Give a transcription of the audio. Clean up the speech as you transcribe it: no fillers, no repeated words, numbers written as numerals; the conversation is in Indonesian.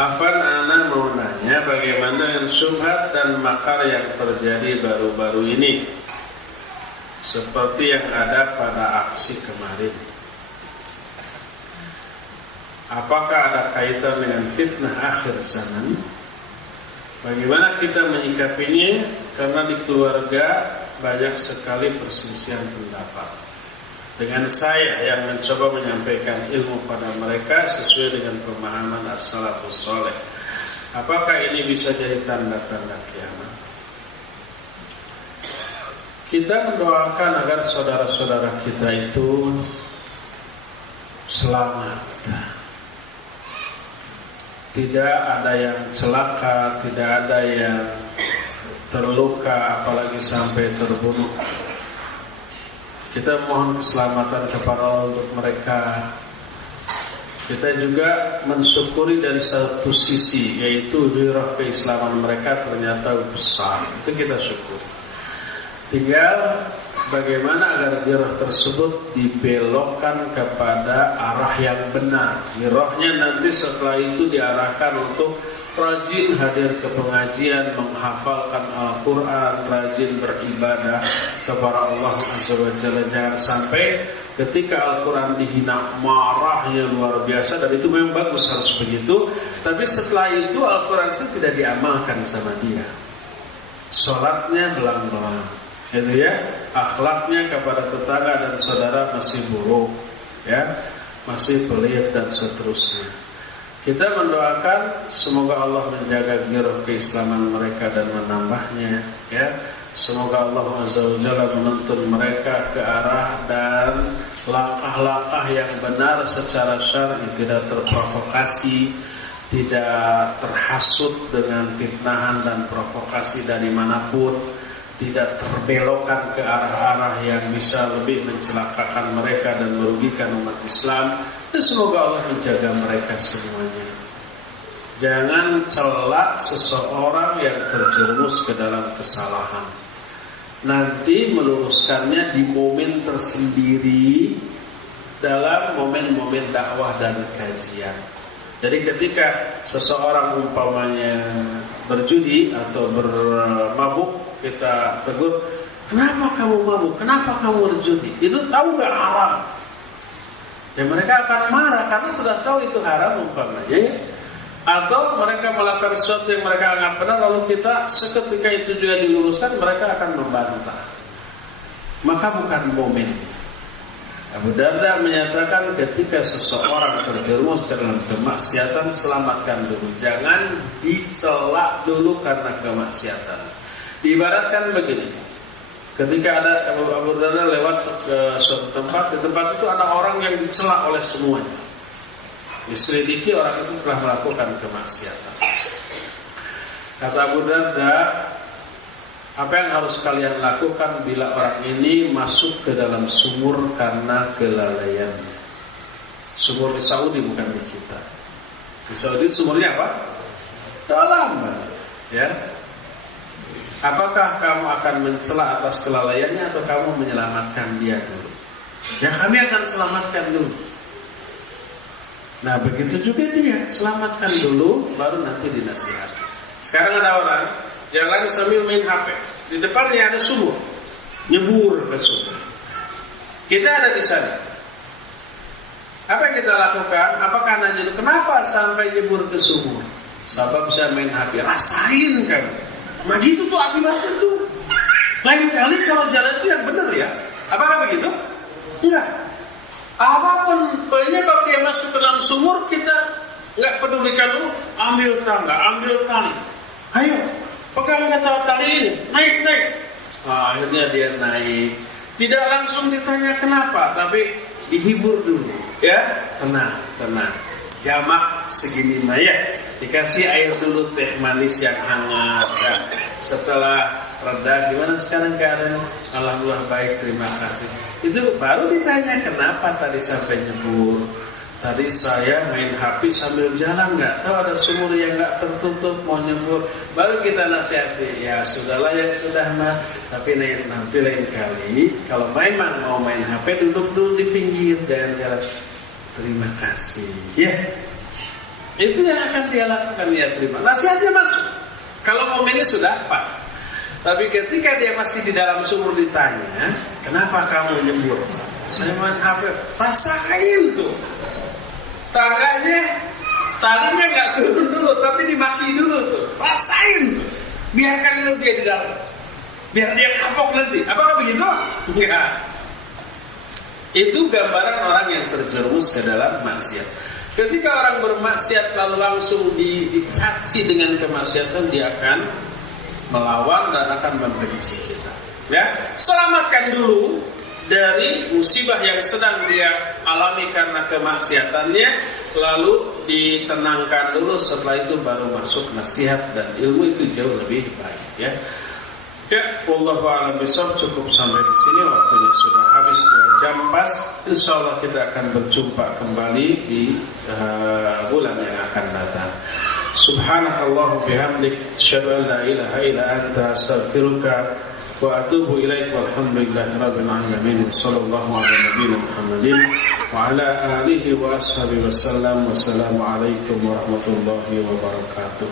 Afan, ana mau nanya bagaimana dengan syubhat dan makar yang terjadi baru-baru ini, seperti yang ada pada aksi kemarin. Apakah ada kaitan dengan fitnah akhir zaman? Bagaimana kita menyikapinya? Karena di keluarga banyak sekali perselisihan pendapat. Dengan saya yang mencoba menyampaikan ilmu pada mereka sesuai dengan pemahaman as-salafus saleh. Apakah ini bisa jadi tanda-tanda kiamat? Kita mendoakan agar saudara-saudara kita itu selamat. Tidak ada yang celaka, tidak ada yang terluka, apalagi sampai terbunuh. Kita mohon keselamatan kepada Allah untuk mereka. Kita juga mensyukuri dari satu sisi, yaitu wirah keislaman mereka ternyata besar. Itu kita syukuri. Tinggal bagaimana agar wirah tersebut dibelokkan kepada arah yang benar. Wirahnya nanti setelah itu diarahkan untuk rajin hadir ke pengajian, menghafalkan Al-Quran, rajin beribadah kepada Allah Azza wa Jalla. Jangan sampai ketika Al-Quran dihina marahnya luar biasa, dan itu memang bagus, harus begitu. Tapi setelah itu Al-Quran itu tidak diamalkan sama dia. Sholatnya belang-belang, itu ya, akhlaknya kepada tetangga dan saudara masih buruk, ya, masih pelit dan seterusnya. Kita mendoakan semoga Allah menjaga girah keislaman mereka dan menambahnya, ya. Semoga Allah Azza wa Jalla menuntun mereka ke arah dan langkah-langkah yang benar secara syar'i, tidak terprovokasi, tidak terhasut dengan fitnahan dan provokasi dari manapun, tidak terbelokkan ke arah-arah yang bisa lebih mencelakakan mereka dan merugikan umat Islam. Dan semoga Allah menjaga mereka semuanya. Jangan celak seseorang yang terjerumus ke dalam kesalahan. Nanti meluruskannya di momen tersendiri dalam momen-momen dakwah dan kajian. Jadi ketika seseorang umpamanya berjudi atau bermabuk, kita tegur, kenapa kamu mabuk? Kenapa kamu berjudi? Itu tahu nggak haram? Ya mereka akan marah karena sudah tahu itu haram umpamanya. Atau mereka melakukan sesuatu yang mereka anggap benar, lalu kita seketika itu juga diluruskan, mereka akan membantah. Maka bukan momen. Abu Darda menyatakan ketika seseorang terjerumus ke dalam kemaksiatan, selamatkan dulu. Jangan dicela dulu karena kemaksiatan. Diibaratkan begini. Ketika ada Abu Darda lewat ke suatu tempat, di tempat itu ada orang yang dicela oleh semuanya. Diselidiki orang itu telah melakukan kemaksiatan. Kata Abu Darda, apa yang harus kalian lakukan bila orang ini masuk ke dalam sumur karena kelalaiannya? Sumur di Saudi, bukan di kita. Di Saudi sumurnya apa? Dalam, ya. Apakah kamu akan mencela atas kelalaiannya atau kamu menyelamatkan dia dulu? Ya kami akan selamatkan dulu. Nah begitu juga dia, selamatkan dulu, baru nanti dinasihati. Sekarang ada orang jalan sambil main HP, di depannya ada sumur, nyebur ke sumur. Kita ada di sana. Apa yang kita lakukan? Apakah nanya dulu, kenapa sampai nyebur ke sumur? Sebab saya main HP. Rasain kan? Nah gitu tuh akibatnya tuh. Lain kali kalau jalan itu yang benar ya. Apakah begitu? Enggak. Apapun penyebab dia masuk ke dalam sumur, kita nggak pedulikan dulu. Ambil tangga, ambil tali. Ayo, pegang tali ini, naik. Nah, akhirnya dia naik. Tidak langsung ditanya kenapa, tapi dihibur dulu. Ya, tenang. Jamak segini ya. Dikasih air dulu, teh manis yang hangat. Ya. Setelah reda, gimana sekarang keadaan? Alhamdulillah baik, terima kasih. Itu baru ditanya kenapa tadi sampai nyebur. Tadi saya main HP sambil jalan, nggak tahu ada sumur yang nggak tertutup mau nyebur. Baru kita nasihati, ya sudahlah yang sudah mah. Tapi nanti lain kali kalau memang mau main HP, duduk dulu di pinggir, jangan jalan. Terima kasih, ya. Itu yang akan dia lakukan, dia terima. Nasihatnya masuk. Kalau momennya sudah pas. Tapi ketika dia masih di dalam sumur ditanya, kenapa kamu nyebur? Saya main HP. Rasain tuh. Talinya nggak turun dulu, tapi dimaki dulu tuh. Rasain tuh. Biarkan dulu dia di dalam. Biar dia kapok nanti. Apakah begitu? Enggak. Itu gambaran orang yang terjerumus ke dalam maksiat. Ketika orang bermaksiat lalu langsung dicaci dengan kemaksiatan, dia akan melawan dan akan membenci kita. Ya, selamatkan dulu dari musibah yang sedang dia alami karena kemaksiatannya, lalu ditenangkan dulu. Setelah itu baru masuk nasihat dan ilmu, itu jauh lebih baik. Ya, wallahu a'lam bishawab. Cukup sampai di sini, waktunya sudah habis 2 jam pas. Insyaallah kita akan berjumpa kembali di bulan yang akan datang. Subhanakallah bihamdik, asyhadu an la ilaha illa anta, astaghfiruka wa atubu ilaik. Walhamdulillahi rabbil alamin. Wassallallahu ala nabiyyina Muhammadin wa ala alihi wa ashabihi wasallam. Wassalamu alaikum warahmatullahi wabarakatuh.